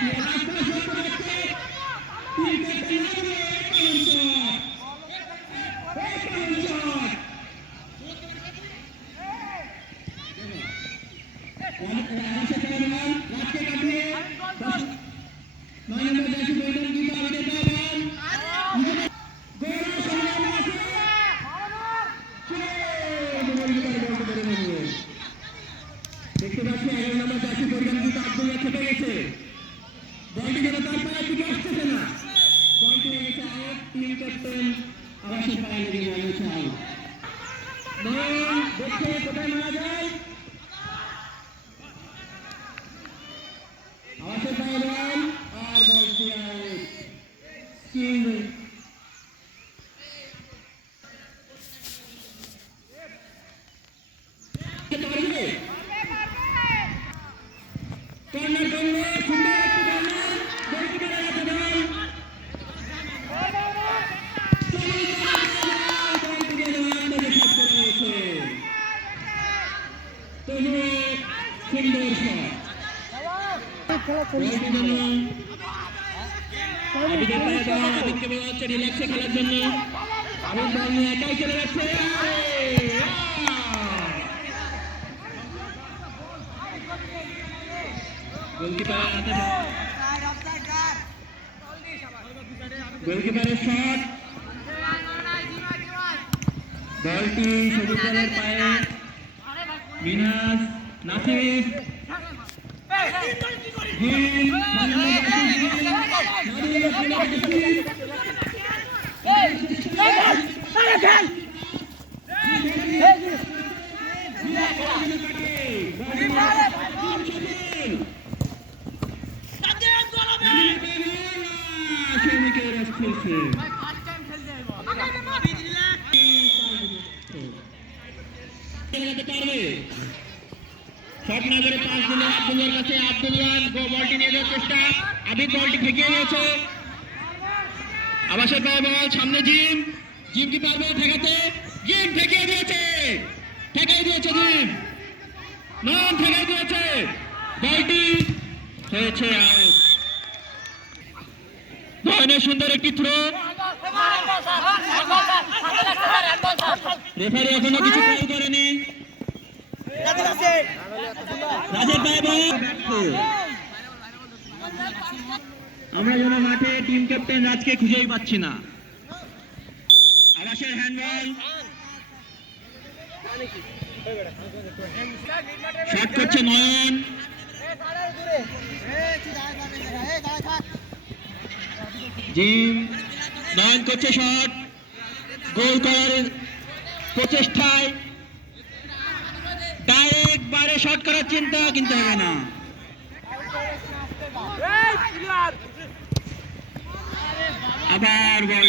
Yeah. যাচ্ছে খেলার জন্য। আমিন বল নিয়ে একাই চলে যাচ্ছে। গোলকিপারের হাতে গোলকিপারের শট। বলটি সবুজ দলের করে পাস দিল আব্দুল্লার কাছে আব্দুল্লাহ গো- বলটি নিয়ে যাওয়ার চেষ্টা। আবিদ বলটি ঠেকিয়ে দিয়েছে আবাসের পায়ে বল, সামনে জিম। জিম ঠেকাতে? জিম ঠেকিয়ে দিয়েছে। ঠেকিয়ে দিয়েছে জিম নন ঠেকিয়ে দিয়েছে। বলটি হয়েছে সুন্দর একটি থ্রো রেফারি এখনও কিছু কল করেনি। রাজের আমরা যেন মাঠে টিম ক্যাপ্টেন রাজকে খুঁজেই পাচ্ছি না। আবাসের হ্যান্ডবল শট করছে নয়ন। জিম, নয়ন করছে শট গোল করার প্রচেষ্টায় ডাইরেক্ট বারে শট করার চিন্তা কিন্তু হবে না। আবার বল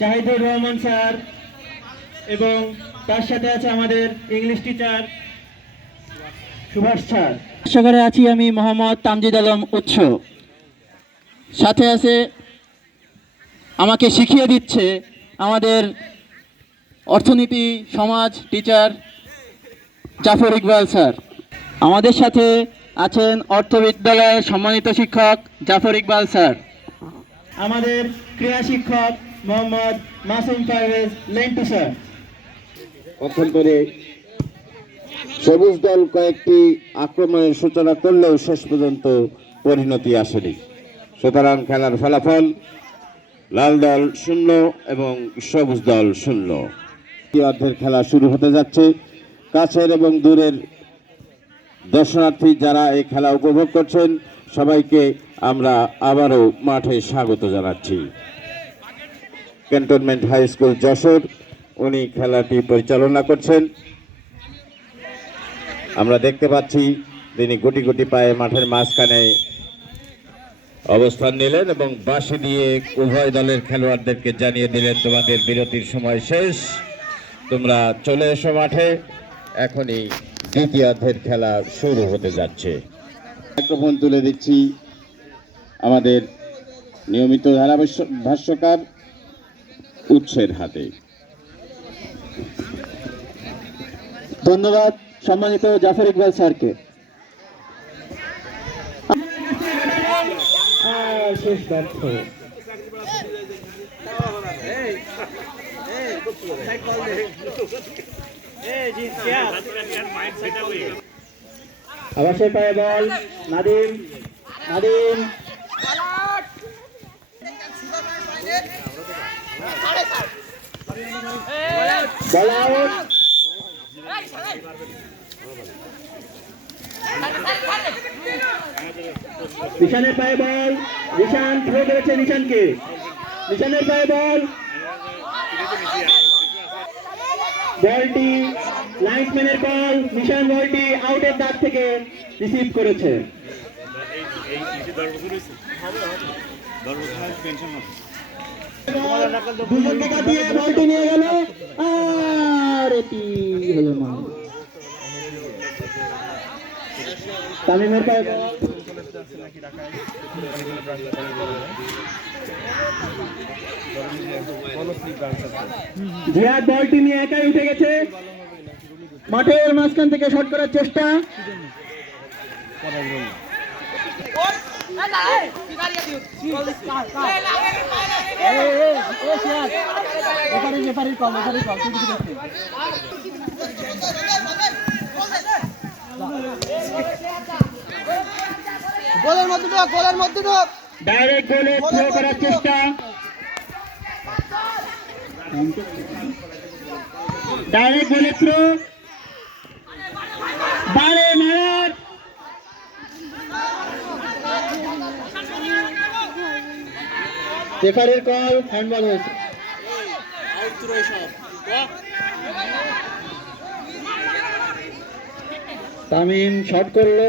জাহিদুর রহমান স্যার এবং তার সাথে আছে আমাদের ইংলিশ টিচার সুভাষ স্যার। সহকারে আছি আমি মোহাম্মদ তামজিদ আলম উৎস। সাথে আছে আমাকে শিখিয়ে দিচ্ছে আমাদের অর্থনীতি সমাজ টিচার জাফর ইকবাল স্যার। আমাদের সাথে আছেন অর্থ বিদ্যালয়ের সম্মানিত শিক্ষক জাফর ইকবাল স্যার। আমাদের ক্রীড়া শিক্ষক মোহাম্মদ মাসুম পারভেজ লেন্টু স্যার। অভ্যন্তরে সবুজ দল কয়েকটি আক্রমণের সূচনা করলেও শেষ পর্যন্ত পরিণতি আসেনি। সুতরাং খেলার ফলাফল লাল দল শূন্য এবং সবুজ দল শূন্য। অর্ধের খেলা শুরু হতে যাচ্ছে। কাছের এবং দূরের দর্শনার্থী যারা এই খেলা উপভোগ করছেন, সবাইকে আমরা আবারও মাঠে স্বাগত জানাচ্ছি। Cantonment high school Jessore. উনি খেলাটি পরিচালনা করছেন। আমরা দেখতে পাচ্ছি তিনি গুটি গুটি পায়ে মাঠের মাঝখানে অবস্থান নিলেন এবং বাঁশি দিয়ে উভয় দলের খেলোয়াড়দেরকে জানিয়ে দিলেন, তোমাদের বিরতির সময় শেষ। তোমরা চলে এসো মাঠে। এখনই দ্বিতীয়ার্ধের খেলা শুরু হতে যাচ্ছে। তুলে দিচ্ছি আমাদের নিয়মিত ধারাভাষ্য- ভাষ্যকার উৎসের হাতে। ধন্যবাদ সম্মানিত জাফর ইকবাল স্যারকে। আর শেষ ব্যর্থ পায়ে বল নাদিম নাদিম। নিশানের পায়ে বল নিশান থ্রো করেছে নিশানকে নিশানের পায়ে বল বলটি লাইটম্যানের বল নিশান বলটি আউটের দাগ থেকে রিসিভ করেছে দুজনকে কাটিয়ে বলটি নিয়ে গেল। আর এটি হলো তামিমের পায়ে বল। বলটি নিয়ে একাই উঠে গেছে। মাঠের মাঝখান থেকে শট করার চেষ্টা। গোলের মধ্যে ঢোক মধ্যে ঢোক ডাইরেক্ট গোলে থ্রো করার চেষ্টা ডাইরেক্ট গোলে বারে মারার রেফারির কল হ্যান্ডবল হয়েছে। তামিম শট করল।